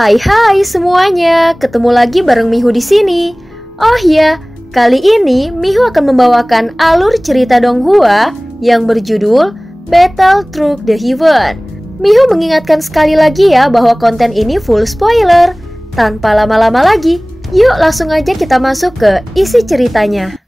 Hai semuanya, ketemu lagi bareng Mihu di sini. Oh ya, kali ini Mihu akan membawakan alur cerita Donghua yang berjudul Battle Through the Heaven. Mihu mengingatkan sekali lagi ya bahwa konten ini full spoiler. Tanpa lama-lama lagi, yuk langsung aja kita masuk ke isi ceritanya.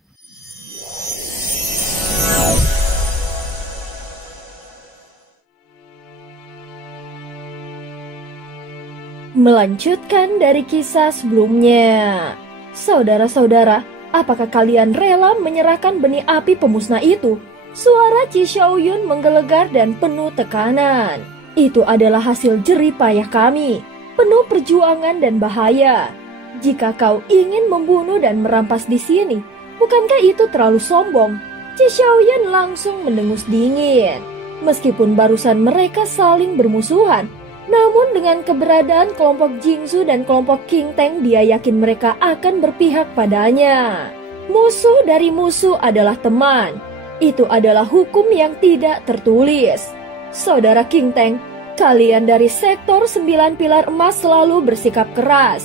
Melanjutkan dari kisah sebelumnya. Saudara-saudara, apakah kalian rela menyerahkan benih api pemusnah itu? Suara Chi Xiaoyun menggelegar dan penuh tekanan. Itu adalah hasil jerih payah kami, penuh perjuangan dan bahaya. Jika kau ingin membunuh dan merampas di sini, bukankah itu terlalu sombong? Chi Xiaoyun langsung mendengus dingin. Meskipun barusan mereka saling bermusuhan, namun dengan keberadaan kelompok Jingsu dan kelompok King Teng, dia yakin mereka akan berpihak padanya. Musuh dari musuh adalah teman. Itu adalah hukum yang tidak tertulis. Saudara King Teng, kalian dari sektor 9 pilar emas selalu bersikap keras.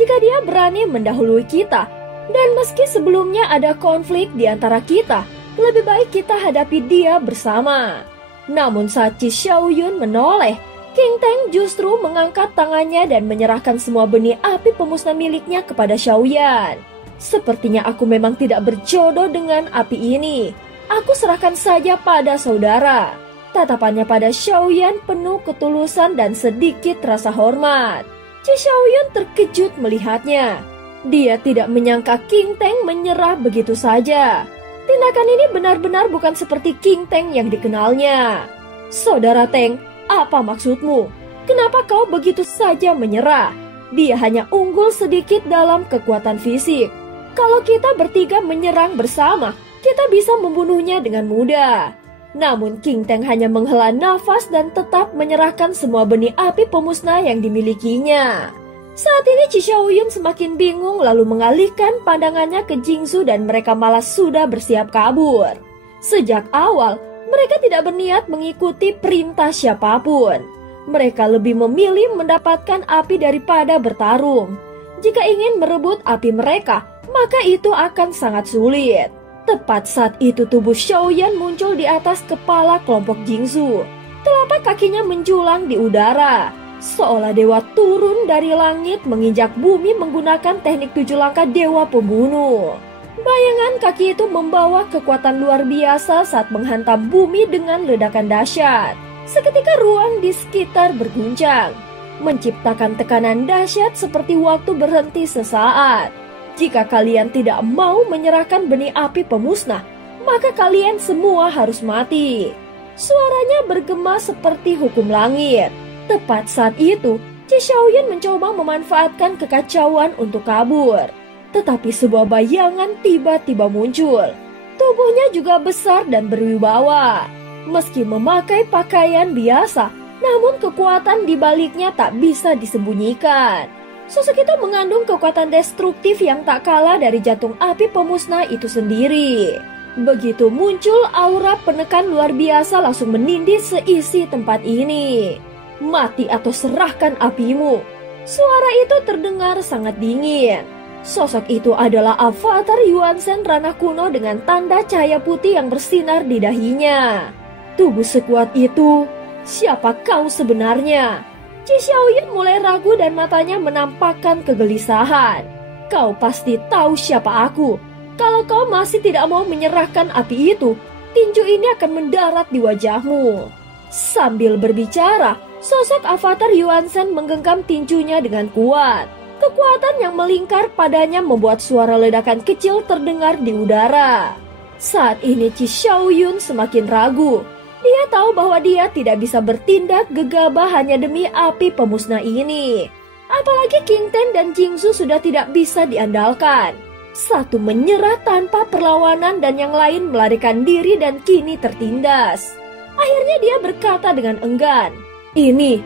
Jika dia berani mendahului kita, dan meski sebelumnya ada konflik di antara kita, lebih baik kita hadapi dia bersama. Namun saat Chi Xiaoyun menoleh, King Teng justru mengangkat tangannya dan menyerahkan semua benih api pemusnah miliknya kepada Xiaoyan. Sepertinya aku memang tidak berjodoh dengan api ini. Aku serahkan saja pada saudara. Tatapannya pada Xiaoyan penuh ketulusan dan sedikit rasa hormat. Chi Xiaoyan terkejut melihatnya. Dia tidak menyangka King Teng menyerah begitu saja. Tindakan ini benar-benar bukan seperti King Teng yang dikenalnya. Saudara Teng, apa maksudmu? Kenapa kau begitu saja menyerah? Dia hanya unggul sedikit dalam kekuatan fisik. Kalau kita bertiga menyerang bersama, kita bisa membunuhnya dengan mudah. Namun King Teng hanya menghela nafas dan tetap menyerahkan semua benih api pemusnah yang dimilikinya. Saat ini Chi Xiaoyun semakin bingung lalu mengalihkan pandangannya ke Jingsu dan mereka malah sudah bersiap kabur. Sejak awal, mereka tidak berniat mengikuti perintah siapapun. Mereka lebih memilih mendapatkan api daripada bertarung. Jika ingin merebut api mereka, maka itu akan sangat sulit. Tepat saat itu tubuh Xiaoyan muncul di atas kepala kelompok Jingsu. Telapak kakinya menjulang di udara, seolah dewa turun dari langit menginjak bumi menggunakan teknik 7 langkah dewa pembunuh. Bayangan kaki itu membawa kekuatan luar biasa saat menghantam bumi dengan ledakan dahsyat. Seketika ruang di sekitar berguncang, menciptakan tekanan dahsyat seperti waktu berhenti sesaat. Jika kalian tidak mau menyerahkan benih api pemusnah, maka kalian semua harus mati. Suaranya bergema seperti hukum langit. Tepat saat itu, Chi Xiaoyan mencoba memanfaatkan kekacauan untuk kabur. Tetapi sebuah bayangan tiba-tiba muncul. Tubuhnya juga besar dan berwibawa. Meski memakai pakaian biasa, namun kekuatan di baliknya tak bisa disembunyikan. Sosok itu mengandung kekuatan destruktif yang tak kalah dari jantung api pemusnah itu sendiri. Begitu muncul aura penekan luar biasa langsung menindih seisi tempat ini. Mati atau serahkan apimu. Suara itu terdengar sangat dingin. Sosok itu adalah avatar Yuan Shen ranah kuno dengan tanda cahaya putih yang bersinar di dahinya. Tubuh sekuat itu, siapa kau sebenarnya? Chi Xiaoyan mulai ragu dan matanya menampakkan kegelisahan. Kau pasti tahu siapa aku. Kalau kau masih tidak mau menyerahkan api itu, tinju ini akan mendarat di wajahmu. Sambil berbicara, sosok avatar Yuan Shen menggenggam tinjunya dengan kuat. Kekuatan yang melingkar padanya membuat suara ledakan kecil terdengar di udara. Saat ini Chi Xiaoyun semakin ragu. Dia tahu bahwa dia tidak bisa bertindak gegabah hanya demi api pemusnah ini. Apalagi King Teng dan Jingsu sudah tidak bisa diandalkan. Satu menyerah tanpa perlawanan dan yang lain melarikan diri dan kini tertindas. Akhirnya dia berkata dengan enggan, Ini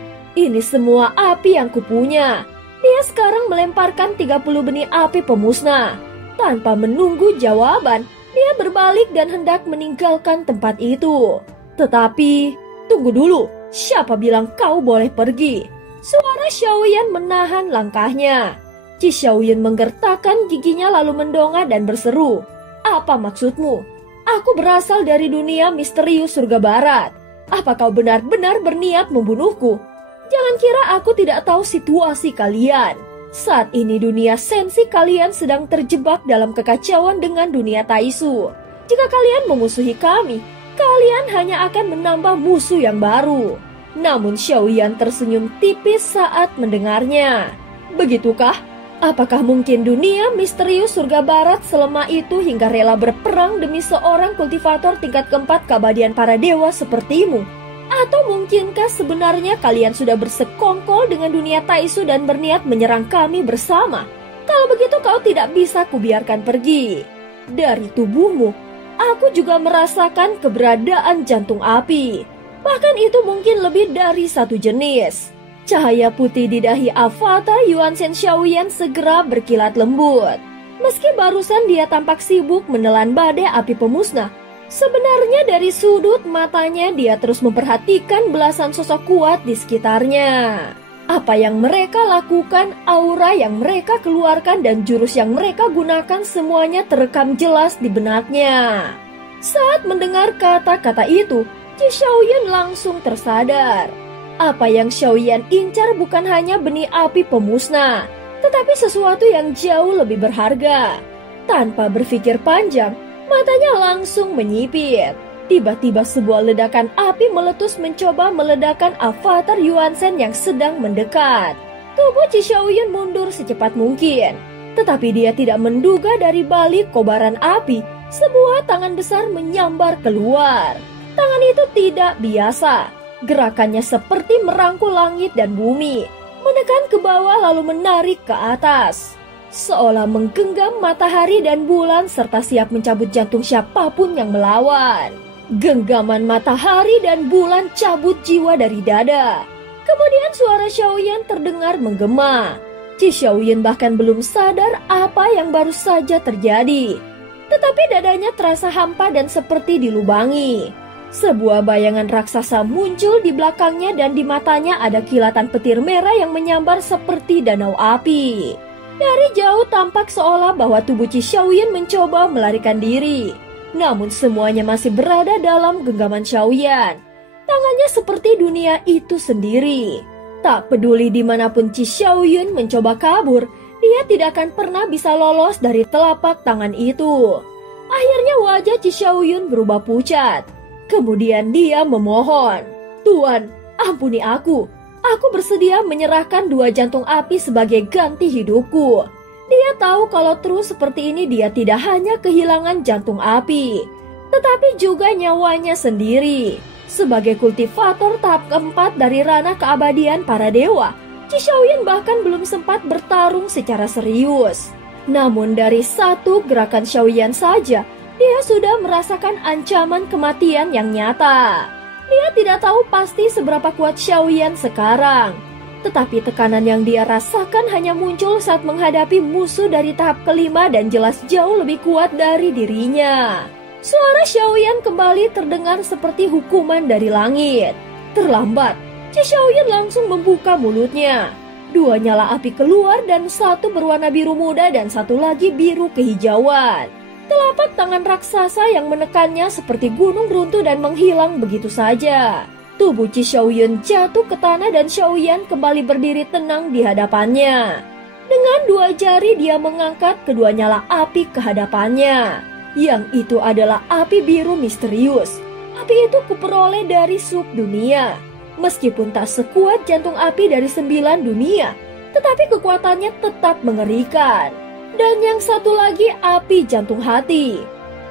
semua api yang kupunya. Dia sekarang melemparkan 30 benih api pemusnah. Tanpa menunggu jawaban, dia berbalik dan hendak meninggalkan tempat itu. Tetapi, tunggu dulu, siapa bilang kau boleh pergi? Suara Xiaoyan menahan langkahnya. Qi Xiaoyun menggertakkan giginya lalu mendongak dan berseru, "Apa maksudmu? Aku berasal dari dunia misterius surga barat. Apa kau benar-benar berniat membunuhku? Jangan kira aku tidak tahu situasi kalian. Saat ini dunia sensi kalian sedang terjebak dalam kekacauan dengan dunia Taisu. Jika kalian memusuhi kami, kalian hanya akan menambah musuh yang baru." Namun Xiaoyan tersenyum tipis saat mendengarnya. "Begitukah? Apakah mungkin dunia misterius surga barat selemah itu hingga rela berperang demi seorang kultivator tingkat keempat keabadian para dewa sepertimu? Atau mungkinkah sebenarnya kalian sudah bersekongkol dengan dunia Taisu dan berniat menyerang kami bersama? Kalau begitu kau tidak bisa kubiarkan pergi. Dari tubuhmu, aku juga merasakan keberadaan jantung api. Bahkan itu mungkin lebih dari satu jenis." Cahaya putih di dahi avatar Yuan Shen Xiaoyan segera berkilat lembut. Meski barusan dia tampak sibuk menelan badai api pemusnah, sebenarnya dari sudut matanya dia terus memperhatikan belasan sosok kuat di sekitarnya. Apa yang mereka lakukan, aura yang mereka keluarkan, dan jurus yang mereka gunakan semuanya terekam jelas di benaknya. Saat mendengar kata-kata itu, Qi Xiaoyan langsung tersadar. Apa yang Xiaoyan incar bukan hanya benih api pemusnah, tetapi sesuatu yang jauh lebih berharga. Tanpa berpikir panjang, matanya langsung menyipit. Tiba-tiba sebuah ledakan api meletus mencoba meledakkan avatar Yuan Shen yang sedang mendekat. Tubuh Qi Xiaoyan mundur secepat mungkin, tetapi dia tidak menduga dari balik kobaran api, sebuah tangan besar menyambar keluar. Tangan itu tidak biasa. Gerakannya seperti merangkul langit dan bumi, menekan ke bawah lalu menarik ke atas. Seolah menggenggam matahari dan bulan serta siap mencabut jantung siapapun yang melawan. Genggaman matahari dan bulan cabut jiwa dari dada. Kemudian suara Xiaoyan terdengar menggema. Qi Xiaoyan bahkan belum sadar apa yang baru saja terjadi. Tetapi dadanya terasa hampa dan seperti dilubangi. Sebuah bayangan raksasa muncul di belakangnya dan di matanya ada kilatan petir merah yang menyambar seperti danau api. Dari jauh tampak seolah bahwa tubuh Qi Xiaoyan mencoba melarikan diri. Namun semuanya masih berada dalam genggaman Xiaoyan. Tangannya seperti dunia itu sendiri. Tak peduli dimanapun Qi Xiaoyan mencoba kabur, dia tidak akan pernah bisa lolos dari telapak tangan itu. Akhirnya wajah Qi Xiaoyan berubah pucat. Kemudian dia memohon, "Tuan, ampuni aku. Aku bersedia menyerahkan 2 jantung api sebagai ganti hidupku." Dia tahu kalau terus seperti ini dia tidak hanya kehilangan jantung api, tetapi juga nyawanya sendiri. Sebagai kultivator tahap keempat dari ranah keabadian para dewa, Qi Xiaoyan bahkan belum sempat bertarung secara serius. Namun dari satu gerakan Xiaoyan saja, dia sudah merasakan ancaman kematian yang nyata. Dia tidak tahu pasti seberapa kuat Xiaoyan sekarang. Tetapi tekanan yang dia rasakan hanya muncul saat menghadapi musuh dari tahap kelima dan jelas jauh lebih kuat dari dirinya. Suara Xiaoyan kembali terdengar seperti hukuman dari langit. Terlambat, Qi Xiaoyan langsung membuka mulutnya. 2 nyala api keluar dan satu berwarna biru muda dan satu lagi biru kehijauan. Telapak tangan raksasa yang menekannya seperti gunung runtuh dan menghilang begitu saja. Tubuh Qi Xiaoyan jatuh ke tanah dan Xiaoyan kembali berdiri tenang di hadapannya. Dengan 2 jari dia mengangkat kedua nyala api ke hadapannya. Yang itu adalah api biru misterius. Api itu kuperoleh dari sub dunia. Meskipun tak sekuat jantung api dari 9 dunia, tetapi kekuatannya tetap mengerikan. Dan yang satu lagi api jantung hati.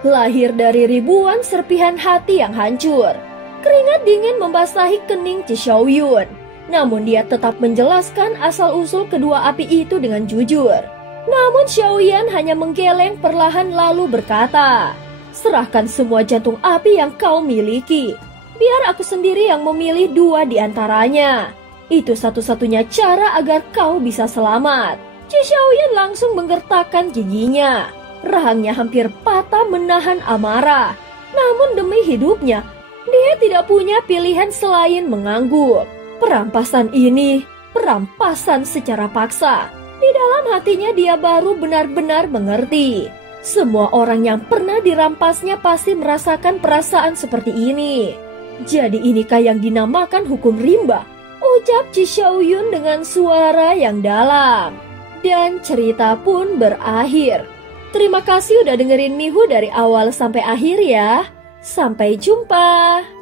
Lahir dari ribuan serpihan hati yang hancur. Keringat dingin membasahi kening Qi Xiaoyan. Namun dia tetap menjelaskan asal-usul kedua api itu dengan jujur. Namun Xiaoyan hanya menggeleng perlahan lalu berkata, "Serahkan semua jantung api yang kau miliki. Biar aku sendiri yang memilih 2 di antaranya. Itu satu-satunya cara agar kau bisa selamat." Qi Xiaoyan langsung menggertakkan giginya. Rahangnya hampir patah menahan amarah. Namun demi hidupnya, dia tidak punya pilihan selain mengangguk. Perampasan ini perampasan secara paksa. Di dalam hatinya dia baru benar-benar mengerti. Semua orang yang pernah dirampasnya pasti merasakan perasaan seperti ini. Jadi inikah yang dinamakan hukum rimba? Ucap Ji Xiaoyun dengan suara yang dalam. Dan cerita pun berakhir. Terima kasih udah dengerin Mihu dari awal sampai akhir ya. Sampai jumpa.